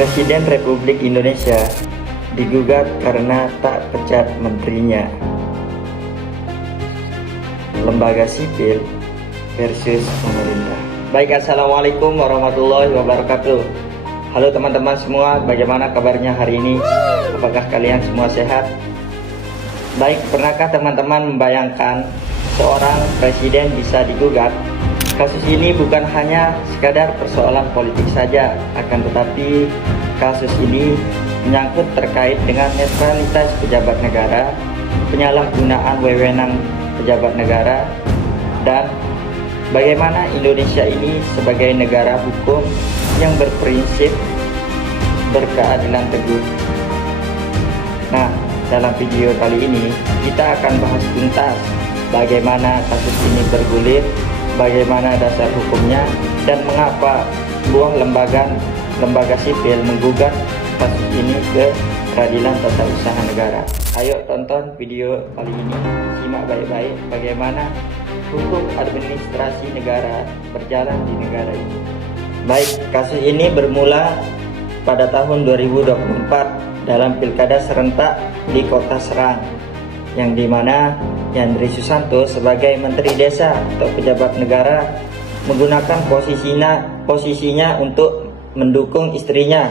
Presiden Republik Indonesia digugat karena tak pecat menterinya. Lembaga sipil versus pemerintah. Baik, assalamualaikum warahmatullahi wabarakatuh. Halo teman-teman semua, bagaimana kabarnya hari ini? Apakah kalian semua sehat? Baik, pernahkah teman-teman membayangkan seorang presiden bisa digugat? Kasus ini bukan hanya sekadar persoalan politik saja, akan tetapi kasus ini menyangkut terkait dengan netralitas pejabat negara, penyalahgunaan wewenang pejabat negara, dan bagaimana Indonesia ini sebagai negara hukum yang berprinsip berkeadilan teguh. Nah, dalam video kali ini kita akan bahas tuntas bagaimana kasus ini bergulir, bagaimana dasar hukumnya, dan mengapa sebuah lembaga sipil menggugat kasus ini ke Peradilan Tata Usaha Negara. Ayo tonton video kali ini, simak baik-baik bagaimana hukum administrasi negara berjalan di negara ini. Baik, kasus ini bermula pada tahun 2024 dalam pilkada serentak di Kota Serang, yang dimana Yandri Susanto sebagai Menteri Desa atau pejabat negara menggunakan posisinya untuk mendukung istrinya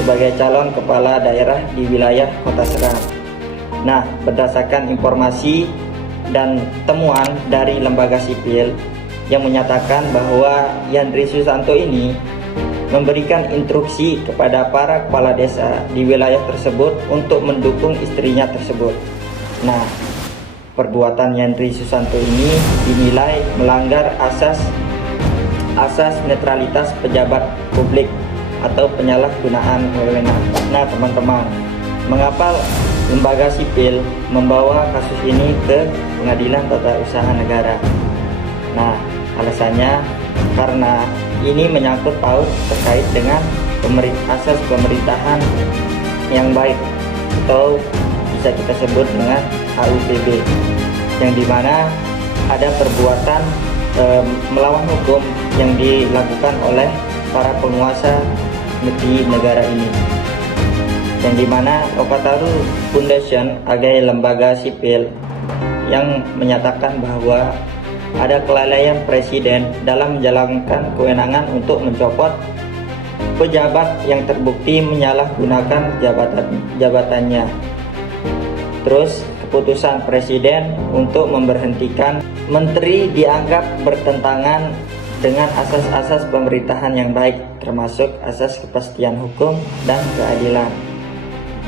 sebagai calon kepala daerah di wilayah Kota Serang. Nah, berdasarkan informasi dan temuan dari lembaga sipil yang menyatakan bahwa Yandri Susanto ini memberikan instruksi kepada para kepala desa di wilayah tersebut untuk mendukung istrinya tersebut. Nah, perbuatan Yandri Susanto ini dinilai melanggar asas netralitas pejabat publik atau penyalahgunaan wewenang. Nah, teman-teman, mengapa lembaga sipil membawa kasus ini ke Pengadilan Tata Usaha Negara? Nah, alasannya karena ini menyangkut paut terkait dengan asas pemerintahan yang baik, atau bisa kita sebut dengan AUPB, yang dimana ada perbuatan melawan hukum yang dilakukan oleh para penguasa di negara ini, yang dimana Okataru Foundation sebagai lembaga sipil yang menyatakan bahwa ada kelalaian presiden dalam menjalankan kewenangan untuk mencopot pejabat yang terbukti menyalahgunakan jabatannya. Terus keputusan presiden untuk memberhentikan menteri dianggap bertentangan dengan asas-asas pemerintahan yang baik, termasuk asas kepastian hukum dan keadilan.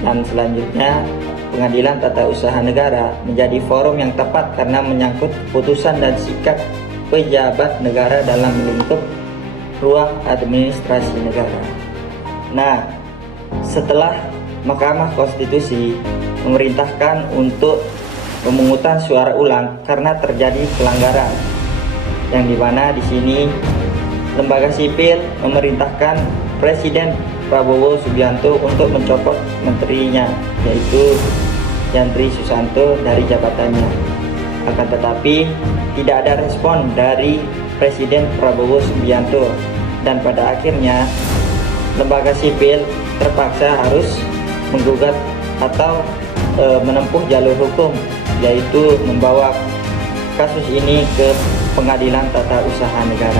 Dan selanjutnya, Pengadilan Tata Usaha Negara menjadi forum yang tepat karena menyangkut keputusan dan sikap pejabat negara dalam lingkup ruang administrasi negara. Nah, setelah Mahkamah Konstitusi memerintahkan untuk pemungutan suara ulang karena terjadi pelanggaran, yang dimana di sini lembaga sipil memerintahkan Presiden Prabowo Subianto untuk mencopot menterinya, yaitu Yandri Susanto, dari jabatannya. Akan tetapi tidak ada respon dari Presiden Prabowo Subianto, dan pada akhirnya lembaga sipil terpaksa harus menggugat atau menempuh jalur hukum, yaitu membawa kasus ini ke Pengadilan Tata Usaha Negara.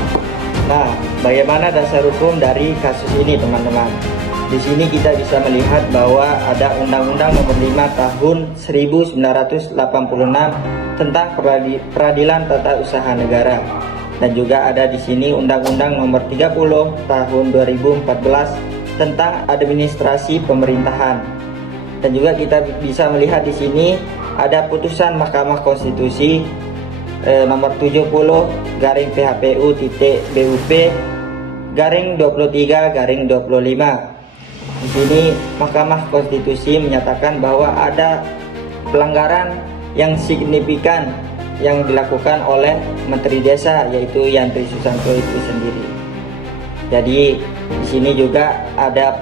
Nah, bagaimana dasar hukum dari kasus ini, teman-teman? Di sini kita bisa melihat bahwa ada Undang-Undang Nomor 5 Tahun 1986 tentang Peradilan Tata Usaha Negara, dan juga ada di sini Undang-Undang Nomor 30 Tahun 2014 tentang Administrasi Pemerintahan. Dan juga kita bisa melihat di sini ada putusan Mahkamah Konstitusi nomor 70/PHPU-BUP/23/25. Di sini Mahkamah Konstitusi menyatakan bahwa ada pelanggaran yang signifikan yang dilakukan oleh Menteri Desa, yaitu Yandri Susanto itu sendiri. Jadi di sini juga ada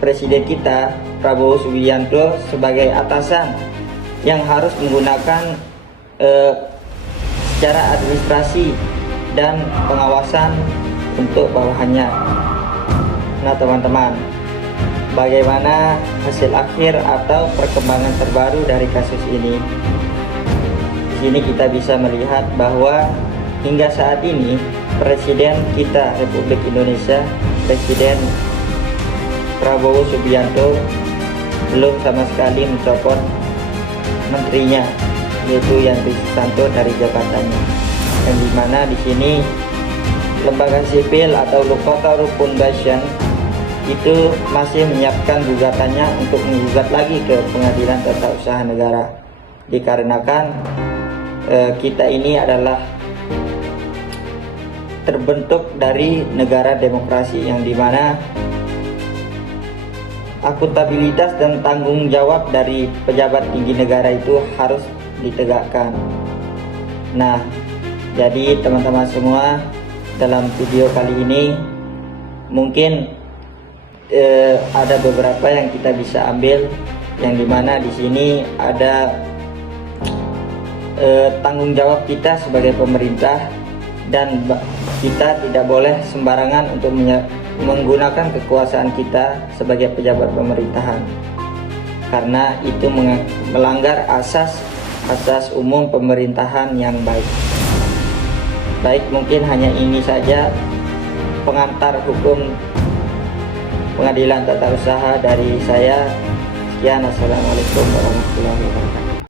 Presiden kita Prabowo Subianto sebagai atasan yang harus menggunakan secara administrasi dan pengawasan untuk bawahannya. Nah teman-teman, bagaimana hasil akhir atau perkembangan terbaru dari kasus ini. Di sini kita bisa melihat bahwa hingga saat ini Presiden kita Republik Indonesia, Presiden Prabowo Subianto, belum sama sekali mencopot menterinya, yaitu Yanti Susanto, dari jabatannya. Yang dimana di sini lembaga sipil atau Loukotaru Foundation itu masih menyiapkan gugatannya untuk menggugat lagi ke Pengadilan Tata Usaha Negara, dikarenakan kita ini adalah terbentuk dari negara demokrasi yang dimana akuntabilitas dan tanggung jawab dari pejabat tinggi negara itu harus ditegakkan. Nah, jadi teman-teman semua, dalam video kali ini mungkin ada beberapa yang kita bisa ambil, yang dimana di sini ada tanggung jawab kita sebagai pemerintah, dan kita tidak boleh sembarangan untuk menggunakan kekuasaan kita sebagai pejabat pemerintahan, karena itu melanggar asas umum pemerintahan yang baik. Baik, mungkin hanya ini saja pengantar hukum Pengadilan Tata Usaha dari saya. Sekian, assalamualaikum warahmatullahi wabarakatuh.